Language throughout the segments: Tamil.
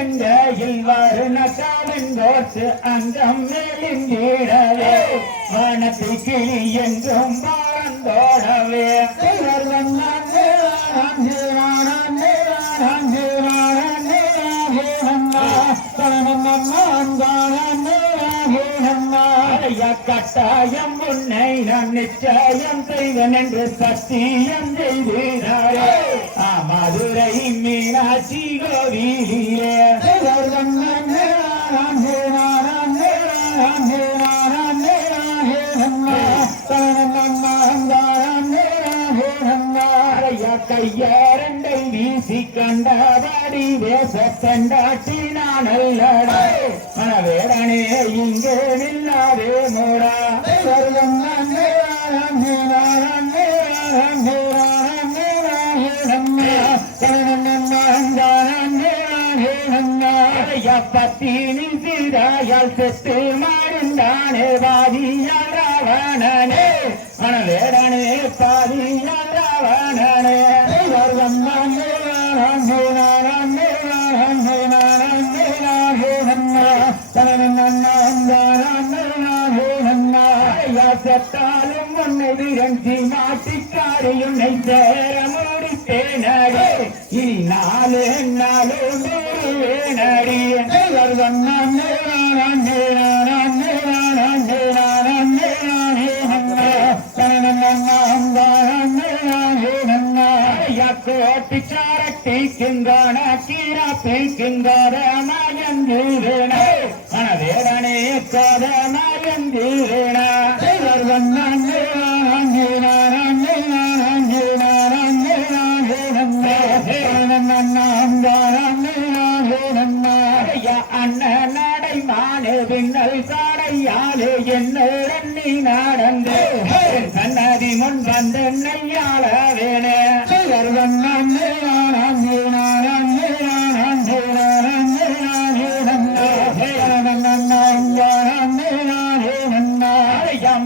மங்கையில் வருணக்காவின் கோட்டு அங்கம் மேலிங்கீழவே வனத்து கிளி என்றும் பாரந்தோடவே கட்டாயம் உன்னை நான் நிச்சயம் செய்வன் என்று சத்தியம் செய்தீரே மதுரை மீனாட்சி கோவிலே வீசி கண்டபடி வேச கண்டாட்டி நான் அல்லடா மனவேடனே இங்கே நில்லாதே மூடா பத்தினி சிறாயால் செத்து மாறுந்தானே வாதியாராவணனே ராவணனே. முடித்தேனடே இனி நாலு நாலு நடி கோட்டிச்சாரட்டிக்கின்றன கீரப்பிக்கின்றன மயந்தீரன மனவேதனே கோத மயந்தீரன அண்ணன் முன் வந்து நெய்யாள வேணே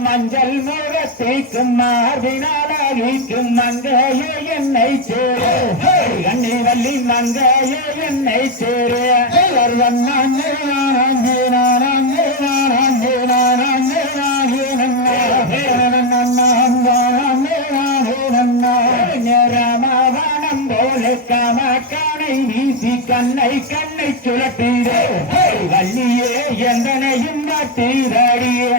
மஞ்சள் முகத்திற்கும் மார்பினாலும் மங்கையே என்னை சேரு. கண்ணி வள்ளி மங்கையே என்னை சேரு. ராமவானம் போல காமக்கானை வீசி கண்ணை கண்ணை சுழட்டீரே வள்ளியே எந்தனையும் மாட்டீரடியே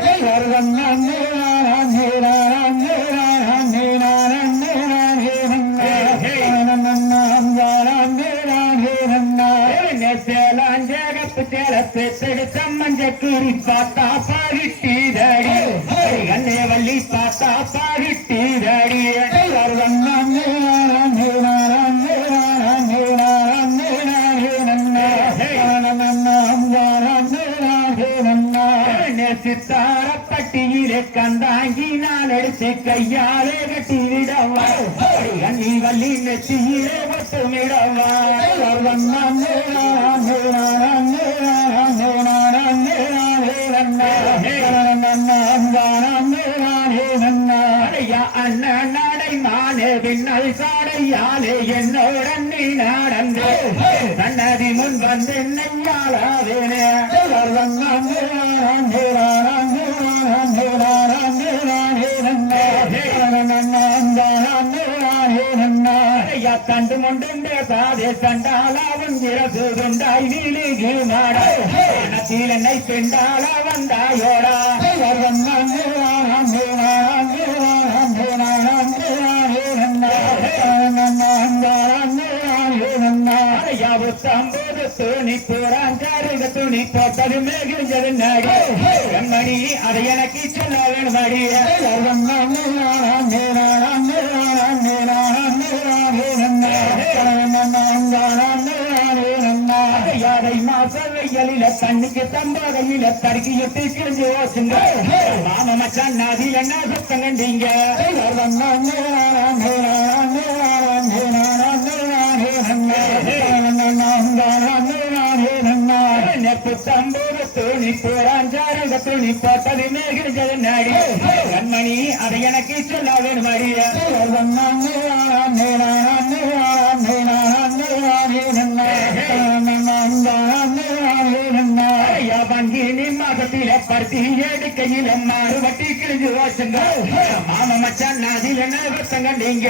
மஞ்ச குறி பார்த்தா பாடிட்டீரடி கண்ணே வள்ளி பார்த்தா பாரிட்டி நான் எடுத்து கையாலே கட்டிவிடவா? கண்ணி வள்ளி நெத்தியிலே மட்டுமிடவா? அண்ணன் நடை மானே பின்னல் சாடையாலே என்னோடன் நீ நடந்து. கண்ணதி முன் வந்து நெய்யாளாவேனே கண்டு முண்டுண்டே சாதே கண்டாலாவும் இரசு கொண்டாய் நீலிகு மாடா மனத்தில் என்னை பெண்டாளா வந்தாயோடா துணி போறான் கருக துணி போட்டது மேகிஞ்சது நடி கண்மணி அதை எனக்கு சொல்ல வேணுமடி யாரை மாசவைகளில் கையில தண்ணிக்கு தம்பாகையில தடுக்கி எட்டு கிழிஞ்சு ஓசுங்க. மாம மச்சான் நதியில என்ன சுத்தம் கண்டீங்க? துணி போராஞ்சாருங்க துணி போட்டது மேகிருந்தது நாடி கண்மணி அதை எனக்கு சொல்ல வேணும் அறிய வங்கினி மாசத்தில பருத்தி எடுக்கையில மாறுபட்டி கிழிஞ்சு வாச்சுங்க மாம மச்சான் நதியில என்ன சுத்தம் கண்டீங்க